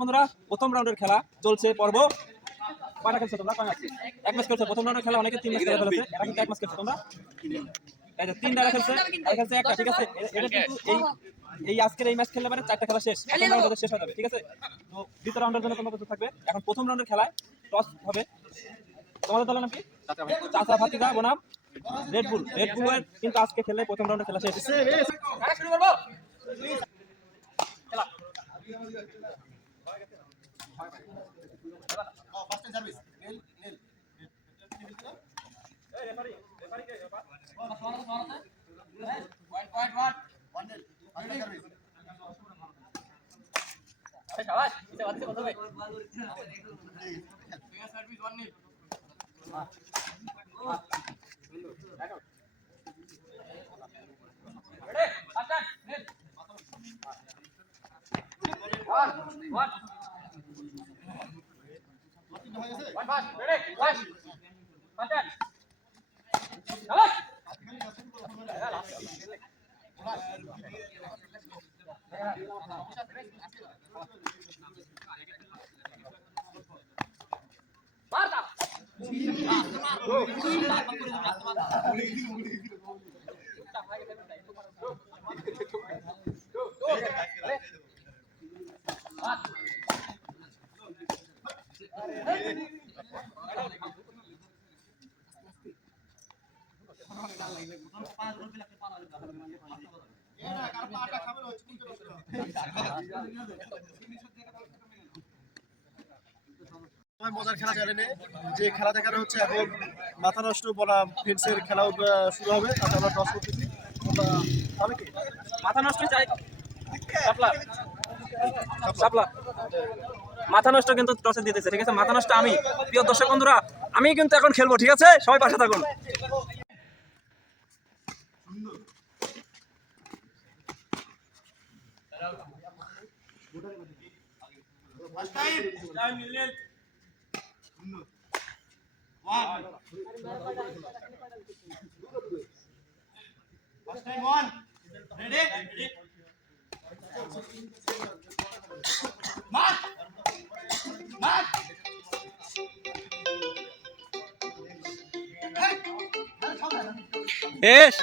বন্ধুরা প্রথম রাউন্ডের খেলা চলছে পর্ব। কয়টা খেলছো তোমরা? এক ম্যাচ খেলছো। প্রথম রাউন্ডের খেলা অনেকে 3 ম্যাচ খেলে ফেলেছে। এটা কিন্তু এক ম্যাচ খেলছো তোমরা। এই যে 3টা খেলছে, আর খেলছে একটা, ঠিক আছে? এটা কিন্তু এই আজকের এই ম্যাচ খেললে মানে 4টা খেলা শেষ। প্রথম রাউন্ড শেষ হয়ে যাবে, ঠিক আছে? তো দ্বিতীয় রাউন্ডের জন্য তোমরা প্রস্তুত থাকবে। এখন প্রথম রাউন্ডের খেলায় টস হবে। তোমাদের দলের নাম কি? চাচা ভাতিজা বনাম রেড বুল। রেড বুলের কিন্তু আজকে খেললে প্রথম রাউন্ডের খেলা শেষ। শুরু করব। খেলা ফার্স্ট সার্ভিস নীল নীল এই রেফারি কে পয়েন্ট ওয়ান নীল ফার্স্ট সার্ভিস আরে শাবাশ এটা বাচ্চা কত ভাই সার্ভিস ওয়ান নীল দেখো ready fast Neil one One pass, ready, flash. Contact. Come on. Marta. মজার খেলা জানেন যে খেলা দেখানো হচ্ছে এখন মাথা নষ্ট বনাম ফেন্সের খেলা শুরু হবে। তাতে আমরা টস করতেছি। তাহলে কি মাথা নষ্ট চাই শাপলা শাপলা মাথা নষ্ট কিন্তু টসে দিতেছে, ঠিক আছে? মাথা নষ্ট আমি। প্রিয় দর্শক বন্ধুরা, আমি কিন্তু এখন খেলবো, ঠিক আছে? সবাই পাশে থাকুন। এস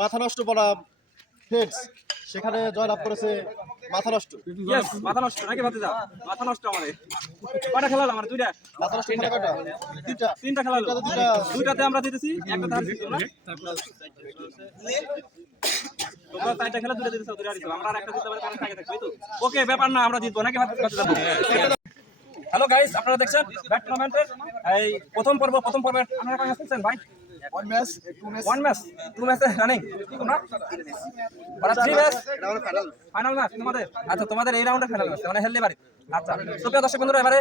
মাথা নষ্ট বনাম ফেন্স, সেখানে জয়লাভ করেছে মাথা নষ্ট। ইয়েস, মাথা নষ্ট নাকি ভাতিজা? মাথা নষ্ট আমাদের। কয়টা খেলা হলো? আমার দুইটা। মাথা নষ্ট খেলা কয়টা? তিনটা খেলা হলো। দুইটাতে আমরা জিতেছি, একটাতে হারছি। তোমরা 4টা খেলা দুইটা জিতেছো, দুইটা হারিয়েছো। আমরা আর একটা জিততে পারলে অনেক আগে থাকবে তো। ওকে, ব্যাপার না, আমরা জিতবো নাকি ভাতিজা? হ্যালো গাইস, আপনারা দেখছেন ব্যাট টুর্নামেন্টের এই প্রথম পর্বের আপনারা কয় ম্যাচ খেলছেন ভাই? ওয়ান ম্যাচ, টু ম্যাচে রানিং। তোমরা ওরা 3 ম্যাচ ফাইনাল ম্যাচ তোমাদের? আচ্ছা, তোমাদের এই রাউন্ডের ফাইনাল ম্যাচ মানে হেললে বাড়ি। আচ্ছা, তো প্রিয় দর্শক বন্ধুরা, এবারে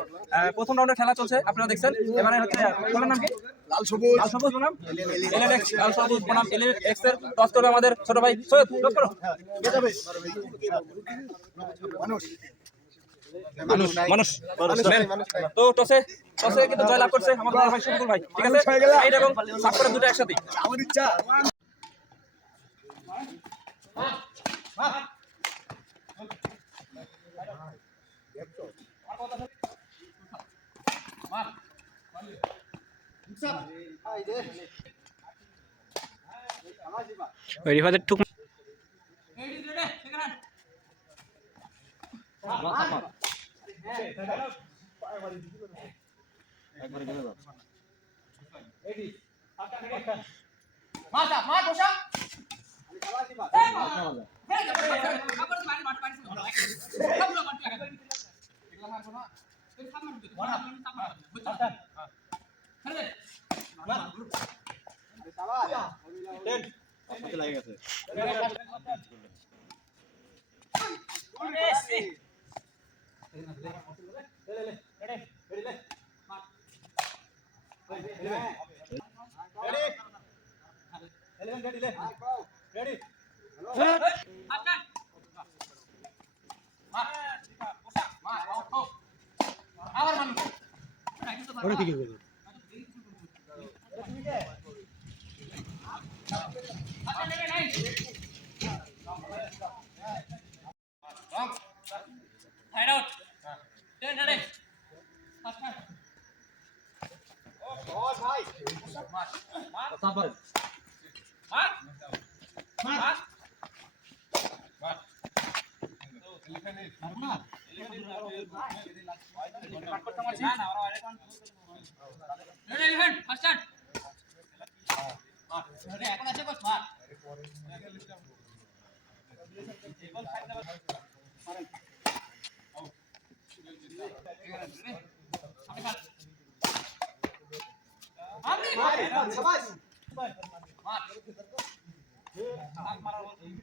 প্রথম রাউন্ডের খেলা চলছে, আপনারা দেখছেন। এবারে হচ্ছে কোন নাম কি? লাল সবুজ বনাম এলএলএক্স। লাল সবুজ বনাম এলএলএক্স এর টস করবে আমাদের ছোট ভাই সৈয়দ। টস করো। মানুষ তো টসে কিন্তু জয়লাভ করছে আমাদের ভাই শফিকুল ভাই, ঠিক আছে? এইরকম সাপ করে দুটো একসাথে। আমার ইচ্ছা রিফাদের টুক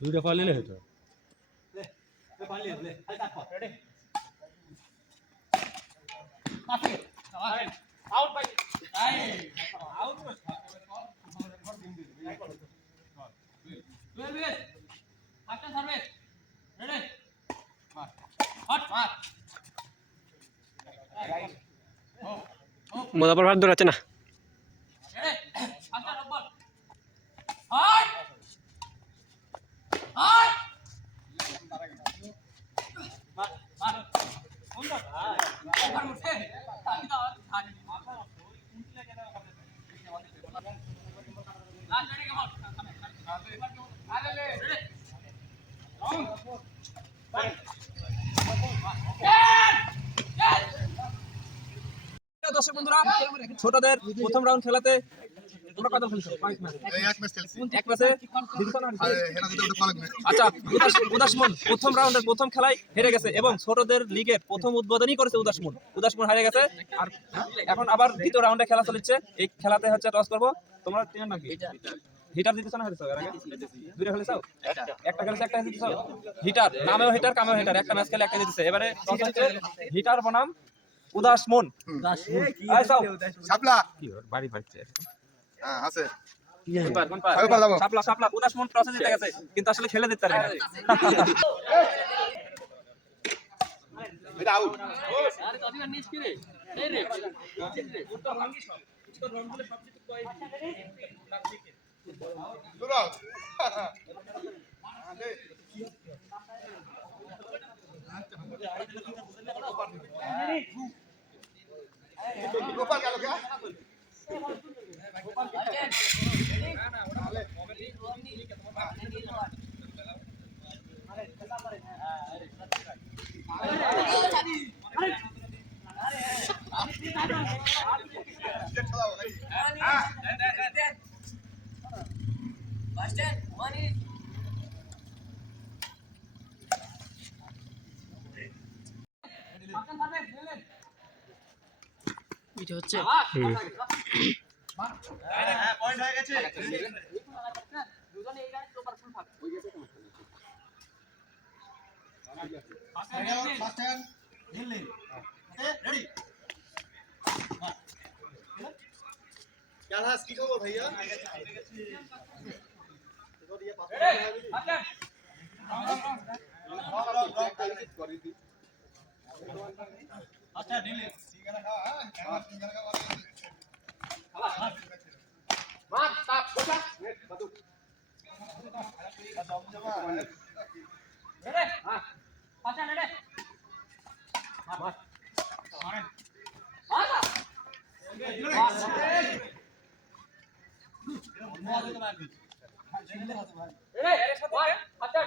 দুইটা পার নিলে হতো মোজাফর ভাই দৌড়াচ্ছে না দর্শক বন্ধুরা, ছোটদের প্রথম রাউন্ড খেলাতে তোমরা কত খেলছো? এক ম্যাচে ডিভিশন আচ্ছা, উদাসমন প্রথম রাউন্ডের প্রথম খেলায় হেরে গেছে এবং ছোটদের লিগের প্রথম উদ্বোধনই করেছে উদাসমন হারে গেছে। আর এখন আবার দ্বিতীয় রাউন্ডে খেলা চলছে। এই খেলাতে হচ্ছে টস করবো। তোমরা টিমের নাম কি? হিটার জিতেছো না হেরেছো? এর আগে দুইটা খেলেছো? একটা খেলেছে, একটা জিতেছো। হিটার নামেও হিটার, কামেও হিটার, একটা ম্যাচ খেলে একটা জিতেছে। এবারে টস হচ্ছে হিটার বনাম উদাসমন। বাড়ি পাচ্ছে আছে শাপলা উদাসমন টসে জিতে গেছে, কিন্তু আসলে খেলে দিতে পারবে না। এটা আউট গোপাল গেল কে এটা হচ্ছে পয়েন্ট হয়ে গেছে কি খবর ভাইয়া আচ্ছা দিলি ঠিকানা খাওয়া হ্যাঁ ঠিকানা খাওয়া মার তাপ কোথা বাদু রে হ্যাঁ আচ্ছা রে মার মারেন আচ্ছা